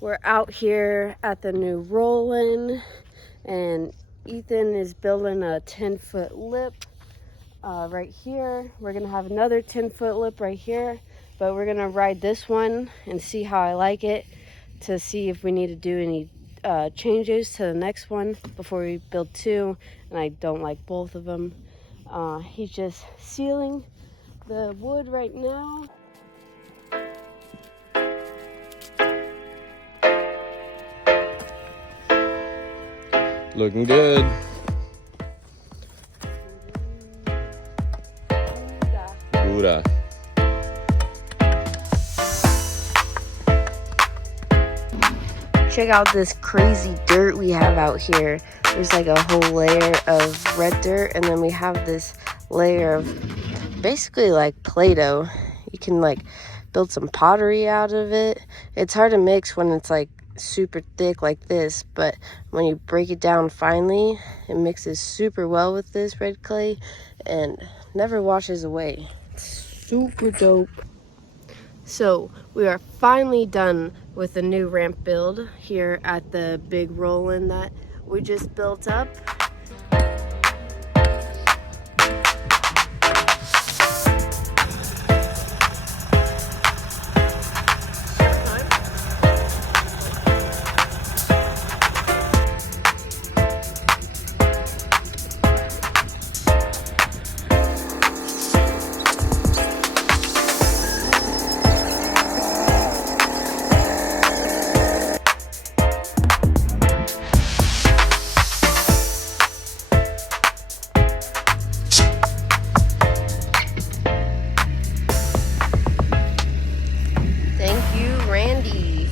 We're out here at the new roll-in, and Ethan is building a 10-foot lip right here. We're gonna have another 10-foot lip right here, but we're gonna ride this one and see how I like it to see if we need to do any changes to the next one before we build two, and I don't like both of them. He's just sealing the wood right now. Looking good. Buddha. Check out this crazy dirt we have out here. There's like a whole layer of red dirt, and then we have this layer of basically like Play-Doh. You can like build some pottery out of it. It's hard to mix when it's like super thick like this, but when you break it down finely, it mixes super well with this red clay and never washes away. It's super dope. So we are finally done with the new ramp build here at the big roll-in that we just built up.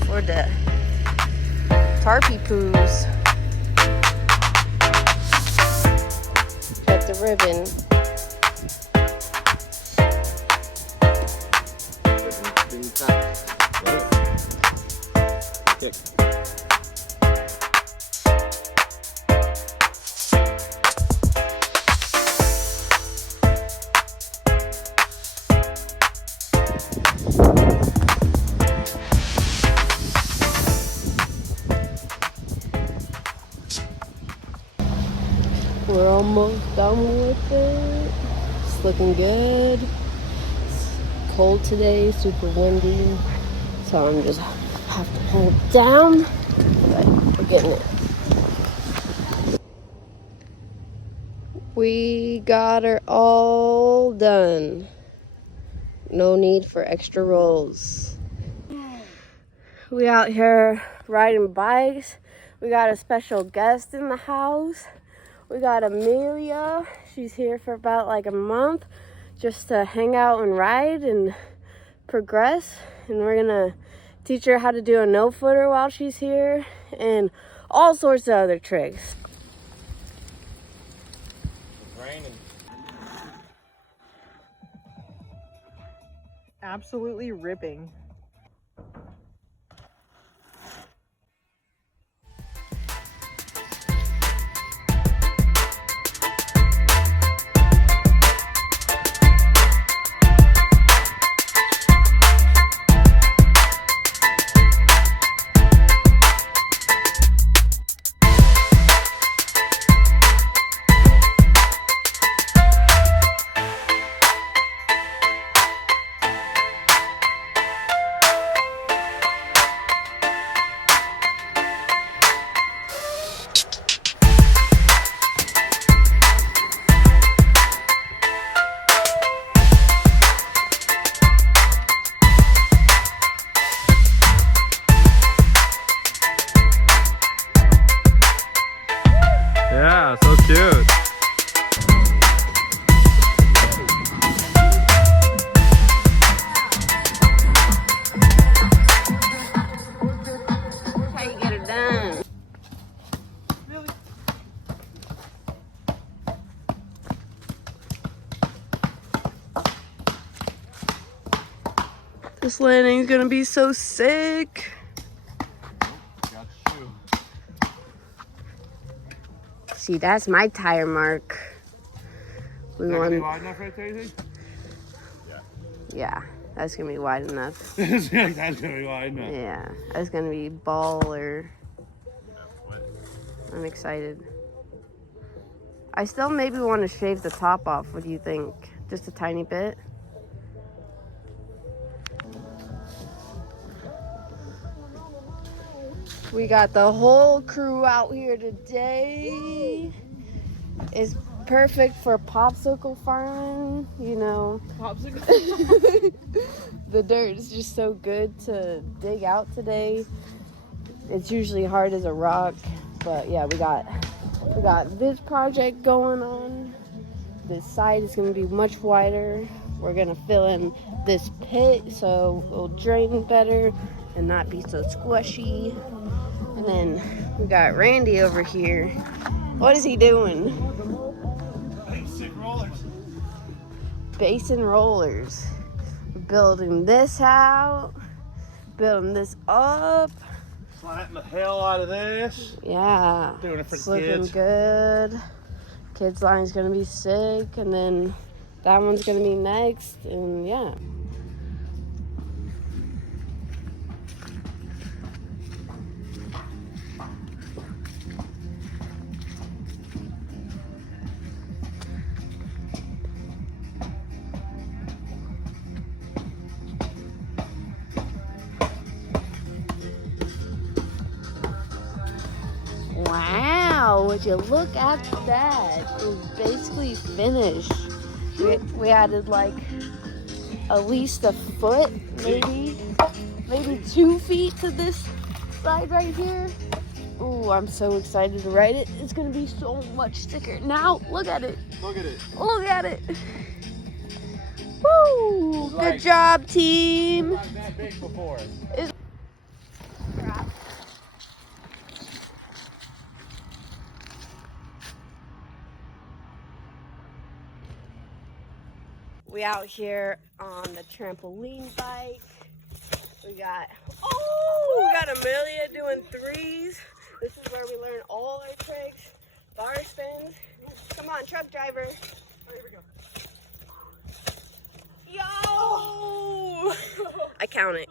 For the tarpy poos. Cut the ribbon. We're almost done with it. It's looking good. It's cold today, super windy, so I'm just have to hold it down, but we're getting it. We got her all done. No need for extra rolls. We out here riding bikes. We got a special guest in the house. We got Amelia. She's here for about like a month just to hang out and ride and progress. And we're gonna teach her how to do a no-footer while she's here and all sorts of other tricks. It's raining. Absolutely ripping. Yeah, so cute. How you get it done? Really? This landing's gonna be so sick. Got shoe. See, that's my tire mark. We Is that gonna be want, wide enough right there, you think? yeah, That's gonna be wide enough. That's gonna be wide enough. Yeah, that's gonna be baller. I'm excited. I still maybe want to shave the top off. What do you think? Just a tiny bit? We got the whole crew out here today. It's perfect for popsicle farming, you know. Popsicle. The dirt is just so good to dig out today. It's usually hard as a rock, but yeah, we got this project going on. This side is going to be much wider. We're going to fill in this pit so it'll drain better and not be so squishy. And then we got Randy over here. What is he doing? Basic rollers. Basin rollers. We're building this out, building this up. Slapping the hell out of this. Yeah, Doing it for it's the looking kids. good. Kids line's gonna be sick, and then that one's gonna be next, and yeah. Wow, would you look at that? It's basically finished. We added like at least a foot, maybe 2 feet to this side right here. Ooh, I'm so excited to ride it. It's gonna be so much thicker. Now, look at it. Look at it. Look at it. Woo! Good job, team. Not that big before. We out here on the trampoline bike. We got Amelia doing threes. This is where we learn all our tricks. Bar spins. Come on, truck driver. Oh, here we go. Yo! I count it.